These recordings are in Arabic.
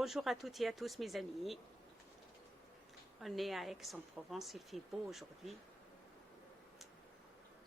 Bonjour à toutes et à tous mes amis. On est à Aix-en-Provence, il fait beau aujourd'hui.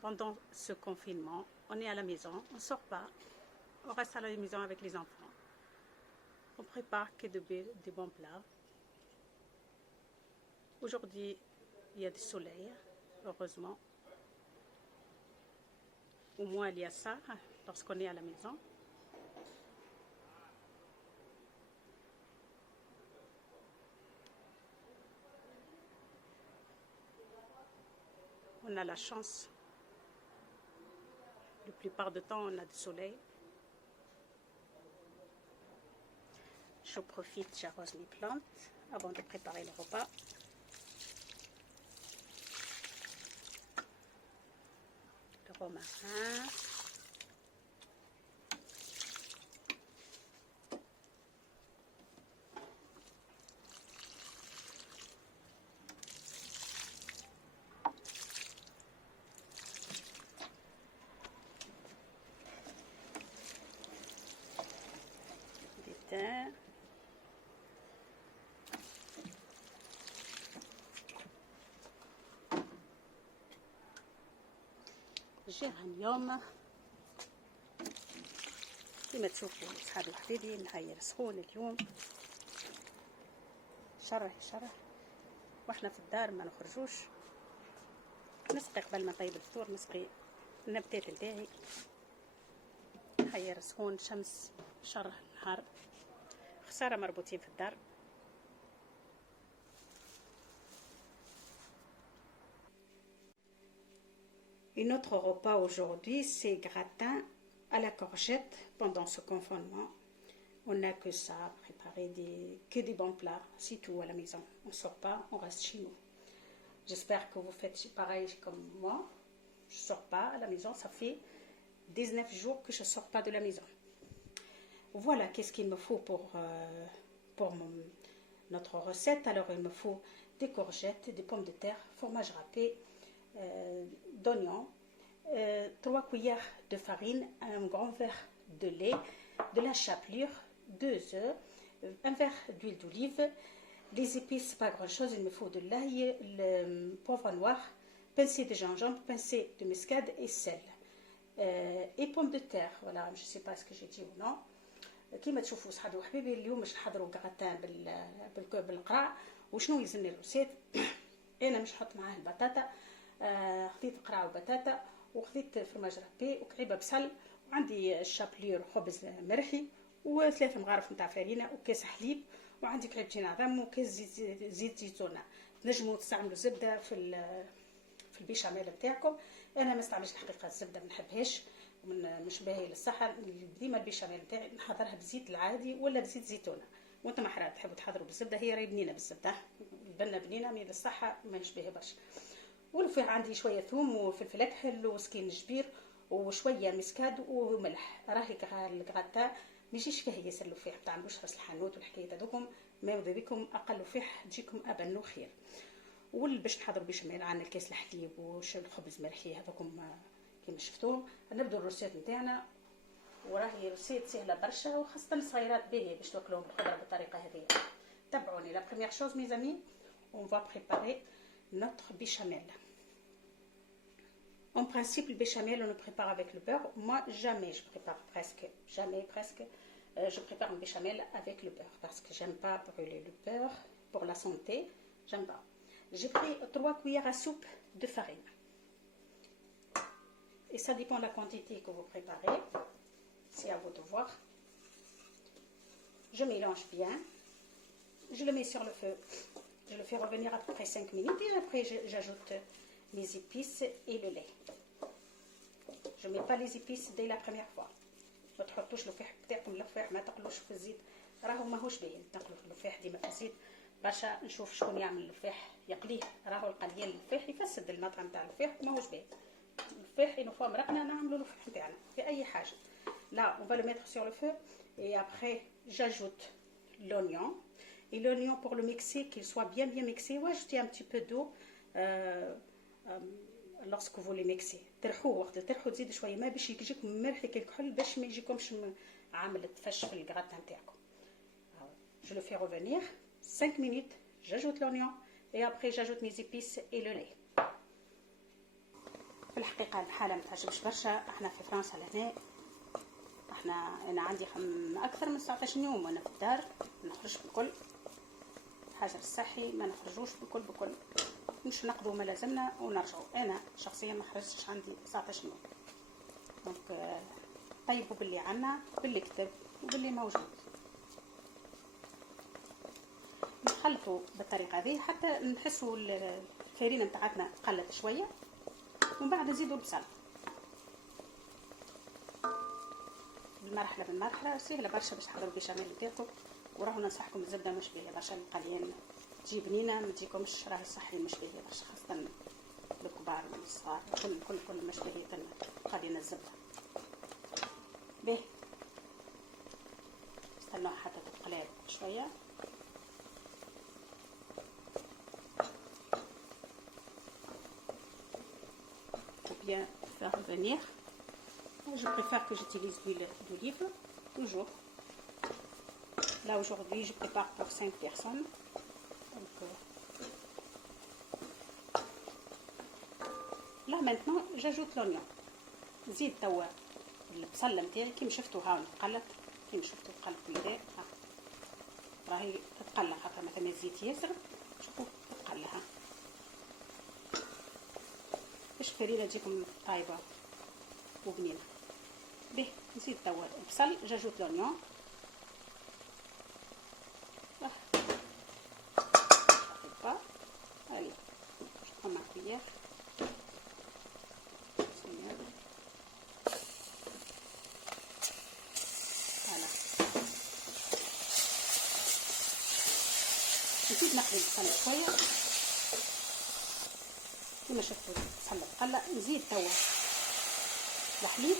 Pendant ce confinement, on est à la maison, on ne sort pas, on reste à la maison avec les enfants. On prépare que de bons plats. Aujourd'hui, il y a du soleil, heureusement. Au moins, il y a ça lorsqu'on est à la maison. On a la chance. La plupart du temps, on a du soleil. Je profite, j'arrose mes plantes avant de préparer le repas. Le romarin. Des thym. جيرانيوم كما تشوفوا صحابي وحبيبي نهاير سخون اليوم شرح واحنا في الدار ما نخرجوش نسقي قبل ما نطيب الفطور نسقي النباتات نتاعي نهاير سخون شمس شرح النهار خسارة مربوطين في الدار. Et notre repas aujourd'hui, c'est gratin à la courgette pendant ce confinement. On n'a que ça, préparer que des bons plats, c'est tout à la maison. On ne sort pas, on reste chez nous. J'espère que vous faites pareil comme moi. Je ne sors pas à la maison, ça fait 19 jours que je ne sors pas de la maison. Voilà qu'est-ce qu'il me faut pour notre recette. Alors il me faut des courgettes, des pommes de terre, fromage râpé, d'oignons, 3 cuillères de farine, un grand verre de lait, de la chapelure, 2 œufs, un verre d'huile d'olive, les épices, pas grand chose, il me faut de l'ail, le poivre noir, pincée de gingembre, pincée de muscade et sel. Et pommes de terre, voilà, je ne sais pas ce que j'ai dit ou non. كيما تشوفوا صحابي وحبيبي اليوم باش نحضروا غراتان بالقرع. وشنو يلزمني الروسيت؟ انا مش نحط معاه البطاطا، خذيت قرع وبطاطا وخذيت فرماج رابي وكعيبه بصل وعندي الشابلير خبز مرحي و3 مغارف نتاع فرينه وكاس حليب وعندي كعيبتين عظم وكاس زيت زيتونه. تنجموا تستعملوا زبده في البيشاميل نتاعكم. انا ما استعملش الحقيقه الزبده ما نحبهاش مش باهي للصحه. ديما البيشاميل نتاعي نحضرها بزيت العادي ولا بزيت زيتونه. وانتم حرات تحبوا تحضروا بالزبده هي راهي بنينه بالزبده البنه بنينه مي للصحه ماهيش باهيه برشا. والفيه عندي شويه ثوم وفلفل اكحل وسكين جبير وشويه مسكاد وملح. راهي الكغاتا ما يجيش فيه ياسر الفيه تاع بشرس الحانوت والحكايه هذوكم ما يوضي بكم اقل فيح تجيكم ابن وخير. باش نحضروا بيشاميل عندنا الكاس الحليب والخبز مرحي هذوكم كيما شفتوهم. نبدو الروسيت نتاعنا وراهي روسيت سهله برشا وخاصه الصغيرات باهيه باش تاكلوهم بالخضره بالطريقه هذه. تابعوني. لا بروميير شوز ميز امي on va préparer notre béchamel. En principe, le béchamel, on le prépare avec le beurre. Moi, jamais je prépare, je prépare un béchamel avec le beurre parce que j'aime pas brûler le beurre pour la santé. J'aime pas. J'ai pris 3 cuillères à soupe de farine. Et ça dépend de la quantité que vous préparez. C'est à vous de voir. Je mélange bien. Je le mets sur le feu. Je le fais revenir à peu près 5 minutes et après j'ajoute les épices et le lait. Je ne mets pas les épices dès la première fois. ما تحطوش لفيح بتاعكم اللفيح ما تقلوش في الزيت راهو ماهوش باين تقلوا في اللفيح ديما في الزيت برشا. نشوف شكون يعمل اللفيح يقليه راهو القليان اللفيح يفسد المطعم تاع اللفيح ماهوش باين. اللفيح une fois مرقنا نعملوا اللفيح نتاعنا في اي حاجه. Là on va le mettre sur le feu et après j'ajoute l'oignon. Et l'oignon pour le mixer, qu'il soit bien mixé, ou ajouter un petit peu d'eau lorsque vous les mixez. ترحوه وقت ترحوا تزيد شويه ما باش يجيكم مرحي كالكحل باش ما يجيكمش عامل تفش في الكرات نتاعكم. je le fais revenir 5 minutes, j'ajoute l'oignon et après j'ajoute mes épices et le lait. في الحقيقة الحالة ما تعجبش برشا. احنا في فرنسا لهنا انا عندي اكثر من 19 يوم وانا في الدار، ما نخرجش بالكل. الحجر الصحي ما نخرجوش بالكل، مش نقضوا ما لازمنا ونرجعوا. انا شخصيا ما خرجتش، عندي 19 يوم. دونك طيبوا باللي عنا، باللي كتب وباللي موجود. نخلطوا بالطريقه هذه حتى نحسوا الفرينه نتاعتنا قلت شويه، ومن بعد نزيدوا البصل بالمرحله سهله برشا باش تحضروا البيشاميل نتاعكم. وراهو ننصحكم الزبده مش باهيه برشا، القليان تجي بنينه ما تجيكمش، راهي صحي مش باهيه برشا، خاصه الكبار والصغار كل مش باهيه قليان الزبده. به استنوا حتى تتقلب شويه. Bien faire revenir. Je préfère que j'utilise l'huile d'olive toujours. Là aujourd'hui je prépare pour 5 personnes. Donc, là maintenant j'ajoute l'oignon. زيد توا البصل نتاعي كيما شفتوا هاو تقلت، كيما شفتوا تقلت بالداء، راهي تتقلى خاطر ما ثما زيت ياسر. شوفوا تتقلها باش الفرينه تجيكم طايبه وبنينه. به نزيد توا البصل، جاجوت لونيون. Allez, je prends ma cuillère. Voilà. نزيد نقلي البصل شويه كما شفتوا البصل تقلى. نزيد توا الحليب،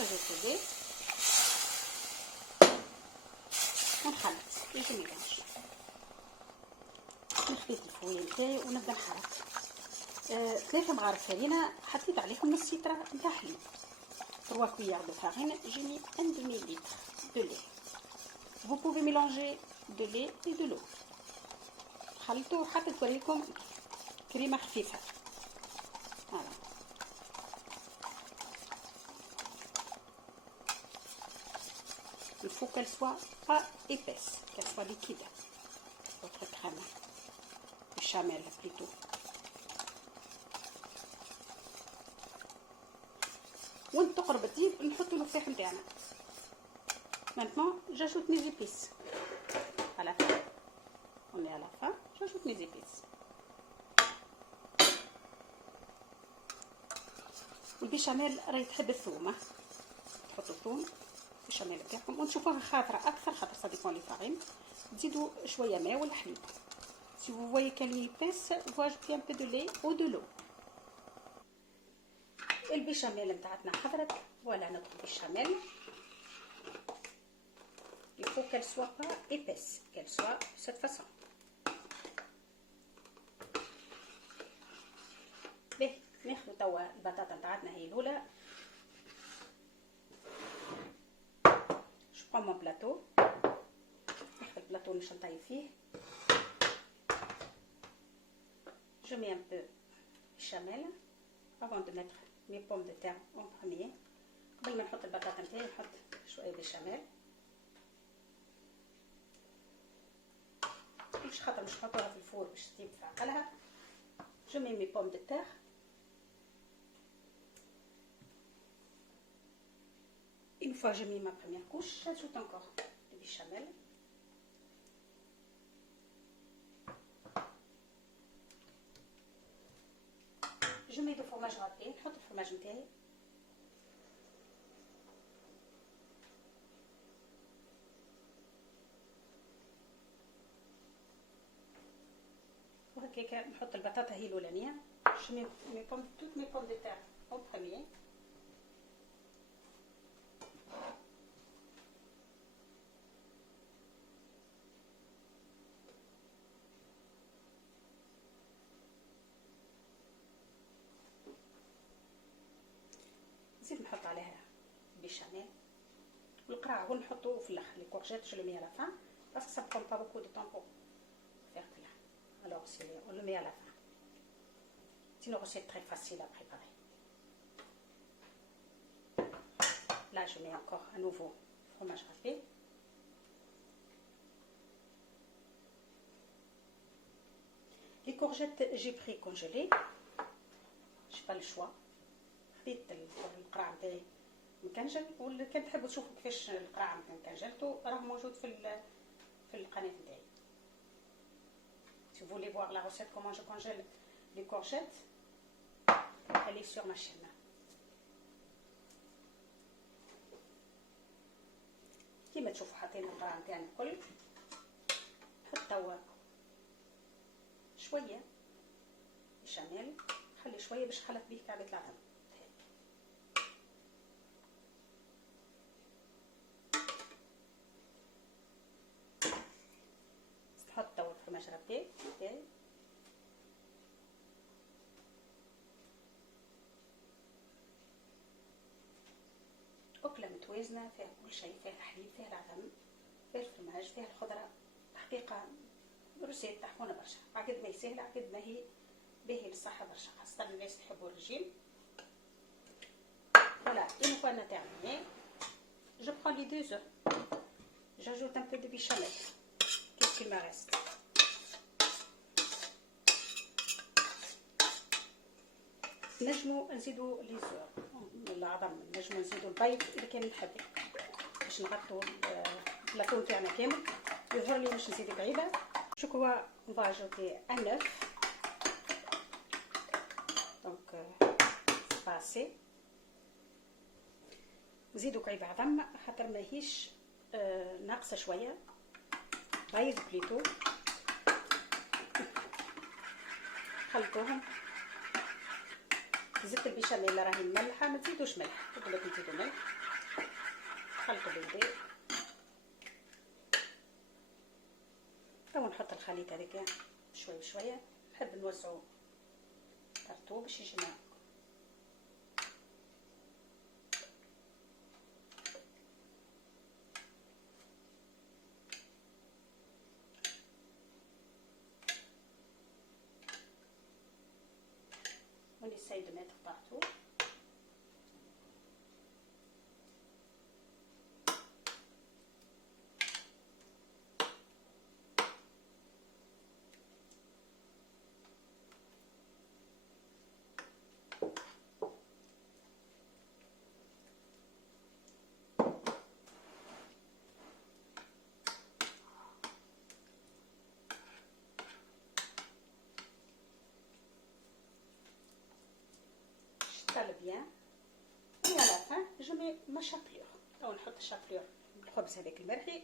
نزيد الزيت ونخلط الجميع. نخليط الفويه نتاعي ونبدا نحرك. 3 مغارف فرينه، حطيت عليهم نص لتر نتاع حليب. 3 cuillères de farine, j'ai mis 1 demi-litre de lait. Vous pouvez mélanger de lait et de l'eau. خلطوا حتى توريكم كريمه خفيفه. Voilà. Il faut qu'elle soit pas épaisse, qu'elle soit liquide. Votre crème béchamel plutôt. وانت تقرب تجيب نحط له الفلفل نتاعنا. Maintenant, j'ajoute mes épices. À la fin. On est à la fin. J'ajoute mes épices. البيشاميل راهي تحب الثوم، تحطوا الثوم البيشاميل تاعكم ونشوفوها خاطره اكثر، خاطر صديقون لي فارين. تزيدوا شويه ماء والحليب. Si vous voyez qu'elle est épaisse, vous ajoutez un peu de lait ou de l'eau. البيشاميل نتاعتنا حضرت. Voilà notre béchamel. Il faut qu'elle soit pas épaisse, qu'elle soit de cette façon. به ناخذ توا البطاطا نتاعتنا هي الاولى. Je prends mon plateau. ناخذ البلاطو باش نطيب فيه. Je mets un peu béchamel avant de mettre mes pommes de terre en premier. قبل ما نحط البطاطا نتاعي نحط شويه بيشاميل، مش خاطر مش نحطوها في الفور باش تطيب في عقلها. Je mets mes pommes de terre. Une fois j'ai mis ma première couche, j'ajoute encore du béchamel. Je mets du fromage râpé, نحط الفرماج نتاعي. وهكاك نحط البطاطا هي الاولانيه. Je mets toutes mes pommes de terre en premier. نزيد نحط عليها بيشاميل والقراع هو نحطوه في الاخر. لي كورجيت جو لو مي على فان. parce que ça ne prend pas beaucoup de temps pour faire cuire. Alors on le met à la fin. C'est une recette très facile à préparer. Là, je mets encore un nouveau fromage râpé. Les courgettes, j'ai pris congelées. Je n'ai pas le choix. خديت القرع نتاعي مكنجل، واللي كان تحبوا تشوفوا كيفاش القرع كنجلته راه موجود في القناة نتاعي. Si vous voulez voir la recette comment je congèle les courgettes, allez sur ma chaîne. كيما تشوفوا حاطين القرع نتاعنا الكل. نحط توا شويه بشاميل، خلي شويه باش خلط بيه كعبة العظم. نحط توا الفرماج رابي تاعي، أكلة متوازنة فيها كل شيء، فيها الحليب، فيها العظم، فيها الفرماج، فيها الخضرة. حقيقة روسيت تحفونة برشا، عقد ما يسهل عقد ما هي باهي للصحة برشا، خاصة الناس تحبوا الرجيم. Voilà, une fois on a terminé, je prends les 2 œufs, j'ajoute un peu de béchamel. Qu'est-ce qu'il me reste? نجمو نزيدو لي زور العظم، نجمو نزيدو البيض إذا كان نحب، باش نغطو البلاطو تاعنا كامل. يظهر لي باش نزيد بعيدة. Je crois on va ajouter un œuf. Donc c'est pas assez. نزيدو كعيب عظم خاطر ماهيش ناقصة شوية، بيض بليتو. خلطوهم. زدت البيشاميل راهي مملحة، ما تزيدوش ملح، قلت لكم تزيدوا ملح. خلطوا بالبيض. توا نحط الخليط هذاك شويه بشويه، نحب نوزعو بارتو باش يجمع. On essaye de mettre partout. Je bien. Et à la fin, je mets ma chapelure. On نحط الشابلور الخبز هذاك المرحي.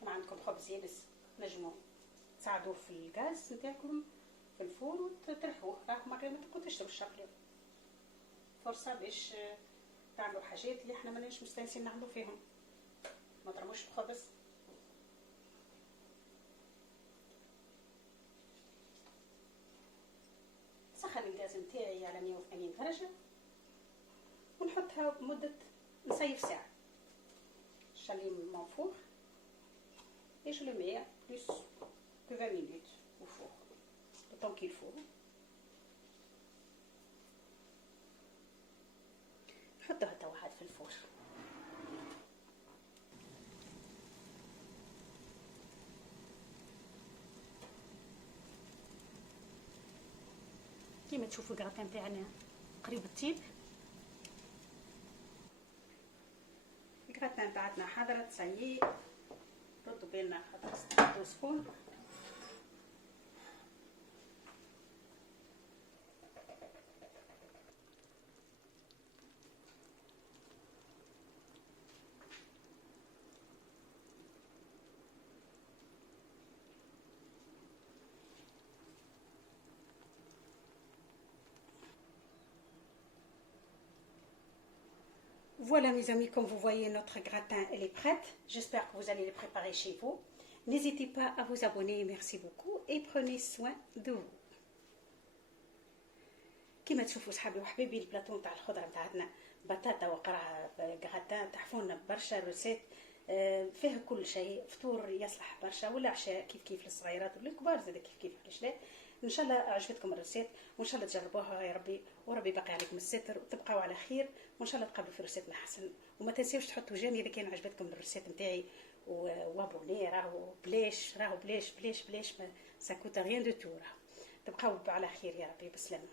كان عندكم خبز يابس نجموا تساعدوه في الغاز نتاعكم في الفور وتطرحوه. راكم مرة ما تبقوا تشربوا الشابلور، فرصة باش تعملوا حاجات اللي احنا ماناش مستانسين نعملوا فيهم. ما ترموش الخبز. نسخن الغاز نتاعي على 180 درجة ونحطها بمدة نصيف ساعة. نشلي المنفوخ et je le mets plus que 20 minutes au four, le temps qu'il faut. نحطوها توا واحد في الفور. كيما تشوفوا الكراتان تاعنا قريب الطيب. الكراتان تاعتنا حضرت سايي. ردوا بالنا خاطر سخون. Voilà mes amis, comme vous voyez, notre gratin elle est prête. J'espère que vous allez le préparer chez vous. N'hésitez pas à vous abonner, merci beaucoup et prenez soin de vous. كيما تشوفوا صحابي وحبيبي البلاطو نتاع الخضره نتاعنا بطاطا وقرع غراتان تحفونا برشا روسيت فيها كل شيء، فطور يصلح برشا ولا عشاء كيف كيف للصغيرات وللكبار زاد كيف كيف علاش لا. ان شاء الله عجبتكم الروسيت وان شاء الله تجربوها يا ربي، وربي باقي عليكم الستر وتبقاو على خير، وان شاء الله تقابلوا في روسيت احسن. وما تنسيوش تحطوا جيم اذا كان عجبتكم الروسيت نتاعي، وابوني راهو بلاش، راهو بلاش بلاش بلاش، ما ساكوتا ريان دو تو، راهو تبقاو على خير يا ربي، بسلامه.